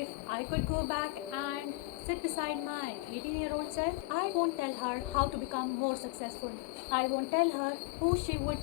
If I could go back and sit beside my 18-year-old self, I won't tell her how to become more successful. I won't tell her who she would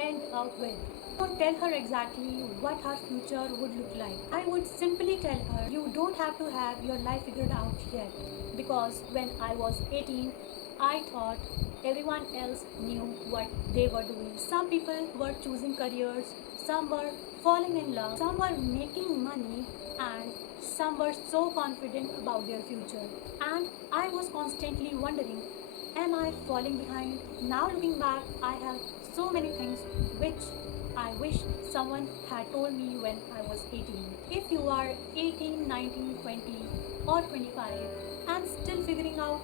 end up with. I won't tell her exactly what her future would look like. I would simply tell her, you don't have to have your life figured out yet. Because when I was 18, I thought everyone else knew what they were doing. Some people were choosing careers, some were falling in love, some were making money, and some were so confident about their future. And I was constantly wondering, am I falling behind? Now looking back, I have so many things which I wish someone had told me when I was 18. If you are 18, 19, 20, or 25 and still figuring out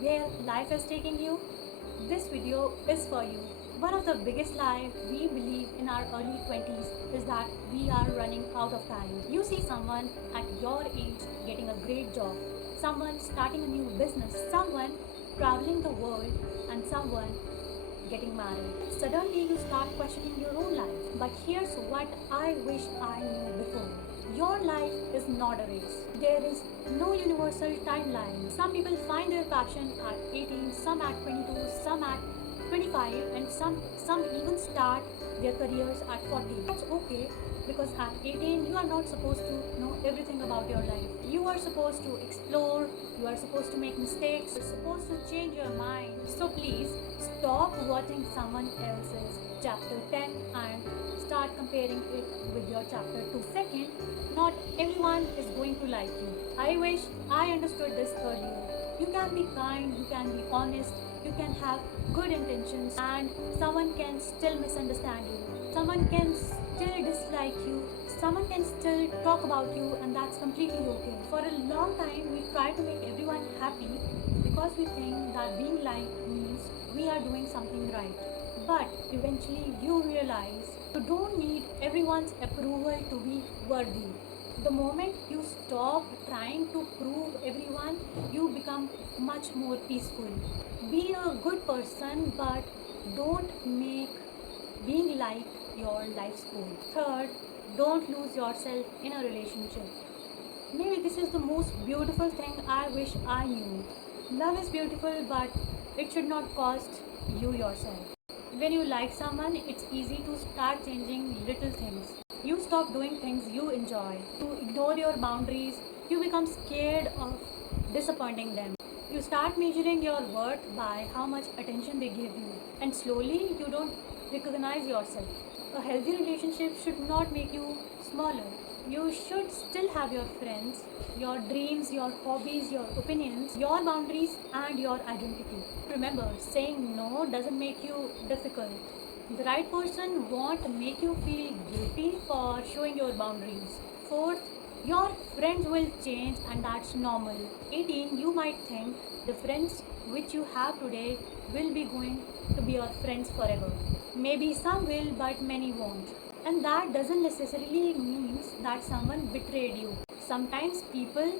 where life is taking you, this video is for you. One of the biggest lies we believe in our early 20s is that we are running out of time. You see someone at your age getting a great job, someone starting a new business, someone traveling the world, and someone getting married. Suddenly you start questioning your own life. But here's what I wish I knew before. Your life is not a race. There is no universal timeline. Some people find their passion at 18, some at 22, some at 25, and some even start their careers at 40. That's okay, because at 18 you are not supposed to know everything about your life. You are supposed to explore, you are supposed to make mistakes, you're supposed to change your mind. So please stop watching someone else's chapter 10 and start comparing it with your chapter 2. Second, not everyone is going to like you. I wish I understood this earlier. You can be kind, you can be honest, you can have good intentions, and someone can still misunderstand you. Someone can still dislike you. Someone can still talk about you, and that's completely okay. For a long time, we try to make everyone happy because we think that being liked means we are doing something right. But eventually, you realize you don't need everyone's approval to be worthy. The moment you stop trying to prove everyone, you become much more peaceful. Be a good person, but don't make being liked your life's goal. Third, don't lose yourself in a relationship. Maybe this is the most beautiful thing I wish I knew. Love is beautiful, but it should not cost you yourself. When you like someone, it's easy to start changing little things. You stop doing things you enjoy. You ignore your boundaries. You become scared of disappointing them. You start measuring your worth by how much attention they give you. And slowly, you don't recognize yourself. A healthy relationship should not make you smaller. You should still have your friends, your dreams, your hobbies, your opinions, your boundaries, and your identity. Remember, saying no doesn't make you difficult. The right person won't make you feel guilty for showing your boundaries. Fourth, your friends will change, and that's normal. 18, you might think the friends which you have today will be going to be your friends forever. Maybe some will, but many won't. And that doesn't necessarily mean that someone betrayed you. Sometimes people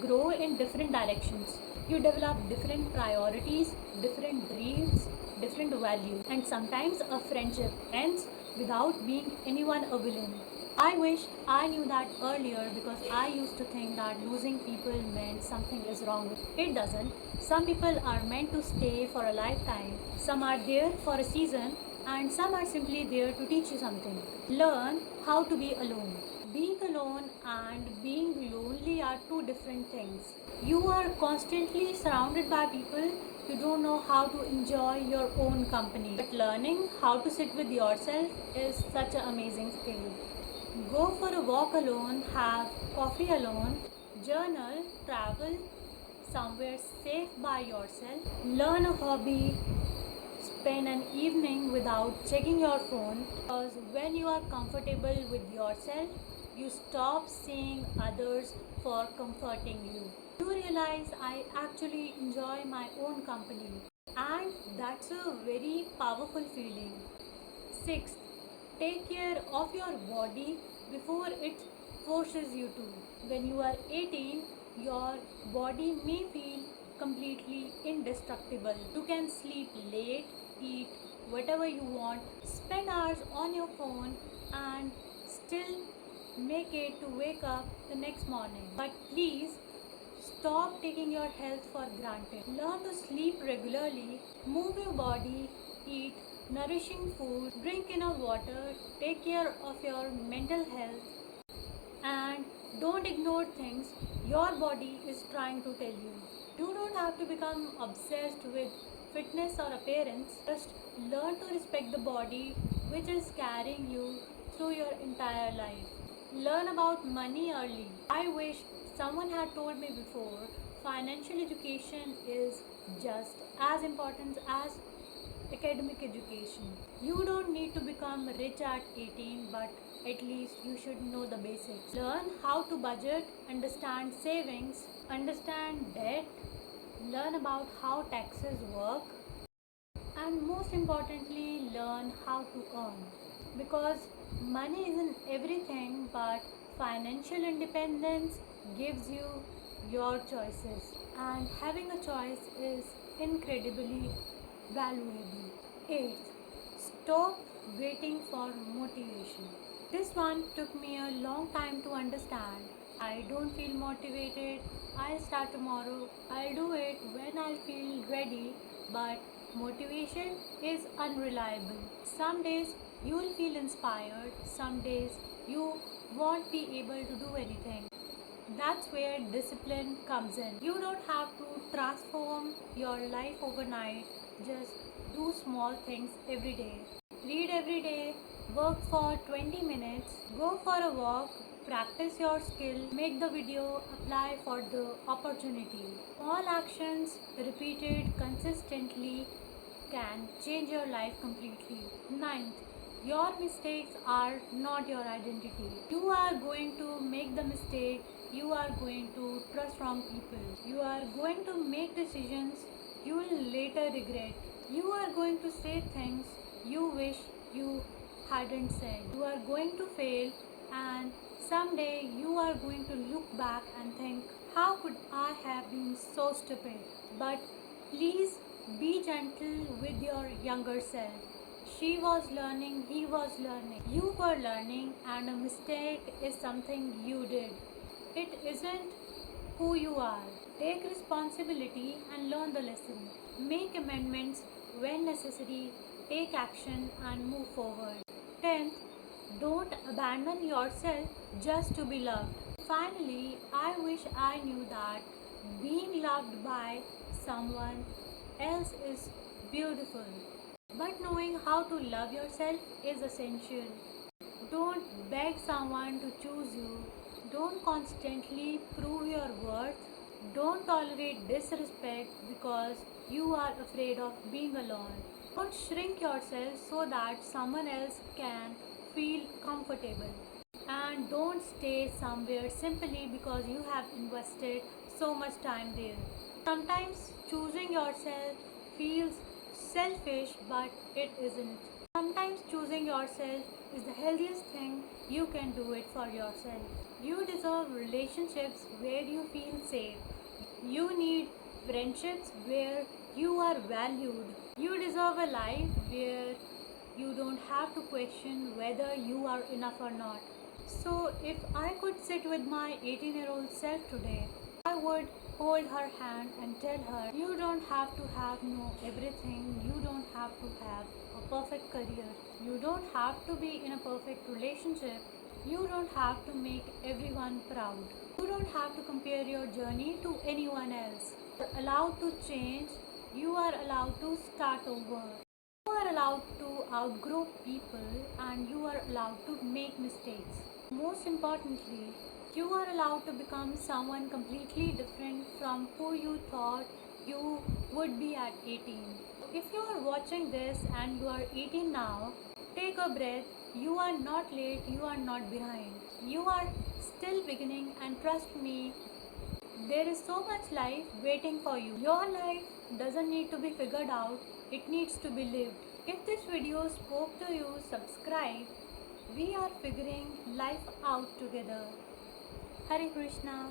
grow in different directions. You develop different priorities, different dreams, different values, and sometimes a friendship ends without being anyone a villain. I wish I knew that earlier, because I used to think that losing people meant something is wrong. It doesn't. Some people are meant to stay for a lifetime, some are there for a season, and some are simply there to teach you something. Learn how to be alone. Being alone and being lonely are two different things. You are constantly surrounded by people, you don't know how to enjoy your own company. But learning how to sit with yourself is such an amazing skill. Go for a walk alone, have coffee alone, journal, travel somewhere safe by yourself, learn a hobby, spend an evening without checking your phone. Because when you are comfortable with yourself, you stop seeing others for comforting you. You realize I actually enjoy my own company, and that's a very powerful feeling. Sixth, take care of your body before it forces you to. When you are 18, your body may feel completely indestructible. You can sleep late, eat whatever you want, spend hours on your phone, and still make it to wake up the next morning. But please stop taking your health for granted. Learn to sleep regularly, move your body, eat nourishing food, drink enough water, take care of your mental health, and don't ignore things your body is trying to tell you. You don't have to become obsessed with fitness or appearance. Just learn to respect the body which is carrying you through your entire life. Learn about money early. I wish someone had told me before financial education is just as important as academic education. You don't need to become rich at 18, but at least you should know the basics. Learn how to budget, understand savings, understand debt, learn about how taxes work, and most importantly, learn how to earn. Because money isn't everything, but financial independence gives you your choices, and having a choice is incredibly valuable. Eighth, stop waiting for motivation. This one took me a long time to understand. I don't feel motivated. I'll start tomorrow. I'll do it when I feel ready. But motivation is unreliable. Some days you will feel inspired, some days you won't be able to do anything. That's where discipline comes in. You don't have to transform your life overnight, just do small things every day. Read every day, work for 20 minutes, go for a walk, practice your skill, make the video, apply for the opportunity. All actions repeated consistently can change your life completely. Ninth, your mistakes are not your identity. You are going to make the mistake, you are going to trust wrong people, you are going to make decisions you will later regret, you are going to say things you wish you hadn't said, you are going to fail, and someday you are going to look back and think, how could I have been so stupid? But please be gentle with your younger self. She was learning, he was learning, you were learning, and a mistake is something you did. It isn't who you are. Take responsibility and learn the lesson. Make amendments when necessary, take action, and move forward. 10th, don't abandon yourself just to be loved. Finally, I wish I knew that being loved by someone else is beautiful. But knowing how to love yourself is essential. Don't beg someone to choose you. Don't constantly prove your worth. Don't tolerate disrespect because you are afraid of being alone. Don't shrink yourself so that someone else can feel comfortable. And don't stay somewhere simply because you have invested so much time there. Sometimes choosing yourself feels selfish, but it isn't. Sometimes choosing yourself is the healthiest thing you can do it for yourself. You deserve relationships where you feel safe. You need friendships where you are valued. You deserve a life where you don't have to question whether you are enough or not. So, if I could sit with my 18-year-old self today, I would hold her hand and tell her, you don't have to have know everything, you don't have to have a perfect career, you don't have to be in a perfect relationship, you don't have to make everyone proud, you don't have to compare your journey to anyone else. You are allowed to change, you are allowed to start over. You are allowed to outgrow people and you are allowed to make mistakes. Most importantly, you are allowed to become someone completely different from who you thought you would be at 18. If you are watching this and you are 18 now, take a breath. You are not late, you are not behind. You are still beginning, and trust me, there is so much life waiting for you. Your life doesn't need to be figured out, it needs to be lived. If this video spoke to you, subscribe. We are figuring life out together. Hare Krishna.